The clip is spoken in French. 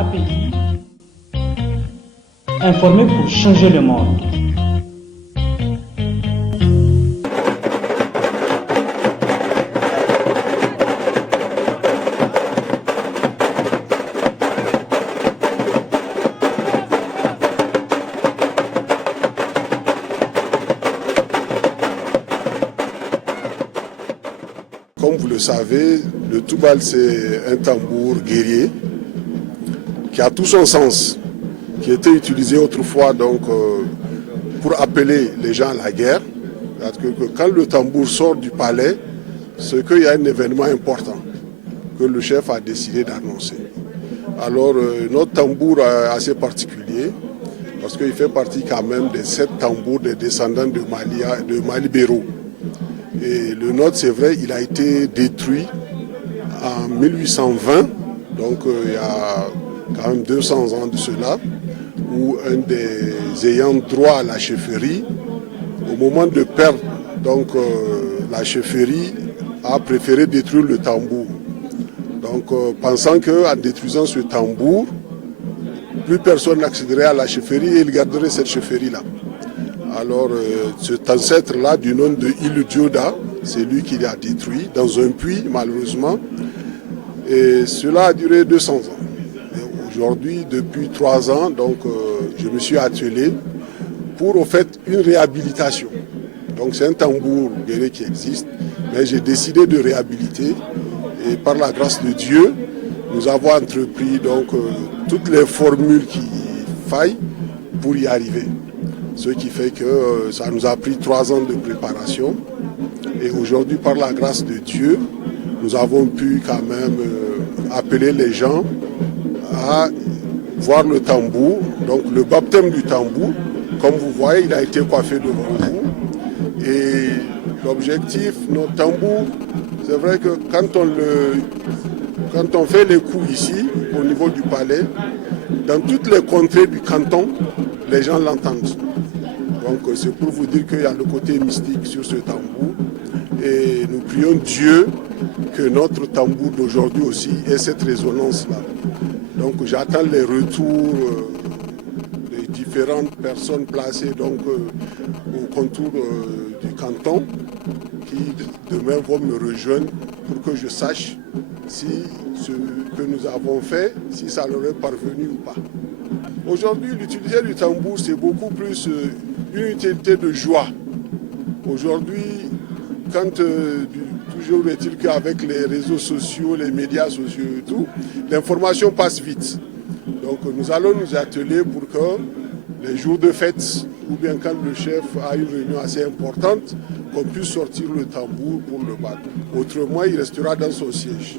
API, informer pour changer le monde. Comme vous le savez, le Toubal, c'est un tambour guerrier qui a tout son sens, qui était utilisé autrefois donc, pour appeler les gens à la guerre. Que quand le tambour sort du palais, c'est qu'il y a un événement important que le chef a décidé d'annoncer. Alors notre tambour est assez particulier parce qu'il fait partie quand même des 7 tambours des descendants de Malibéro. Et le nôtre, c'est vrai, il a été détruit en 1820, donc il y a quand même 200 ans de cela, où un des ayants droit à la chefferie, au moment de perdre donc, la chefferie, a préféré détruire le tambour. Donc pensant qu'en détruisant ce tambour, plus personne n'accéderait à la chefferie et il garderait cette chefferie-là. Alors cet ancêtre-là, du nom de Il Dioda, c'est lui qui l'a détruit dans un puits, malheureusement. Et cela a duré 200 ans. Aujourd'hui, depuis 3 ans, donc, je me suis attelé pour au fait une réhabilitation. Donc c'est un tambour guerrier qui existe, mais j'ai décidé de réhabiliter. Et par la grâce de Dieu, nous avons entrepris donc, toutes les formules qui faillent pour y arriver. Ce qui fait que ça nous a pris 3 ans de préparation. Et aujourd'hui, par la grâce de Dieu, nous avons pu quand même appeler les gens à voir le tambour. Donc le baptême du tambour, comme vous voyez, il a été coiffé devant vous. Et l'objectif, notre tambour, c'est vrai que quand on fait les coups ici, au niveau du palais, dans toutes les contrées du canton, les gens l'entendent. Donc c'est pour vous dire qu'il y a le côté mystique sur ce tambour. Et nous prions Dieu que notre tambour d'aujourd'hui aussi ait cette résonance-là. Donc j'attends les retours des différentes personnes placées donc, au contour du canton qui demain vont me rejoindre pour que je sache si ce que nous avons fait, si ça leur est parvenu ou pas. Aujourd'hui, l'utilité du tambour, c'est beaucoup plus une utilité de joie. Aujourd'hui, quand toujours est-il qu'avec les réseaux sociaux, les médias sociaux et tout, l'information passe vite. Donc nous allons nous atteler pour que les jours de fête, ou bien quand le chef a une réunion assez importante, qu'on puisse sortir le tambour pour le battre. Autrement, il restera dans son siège.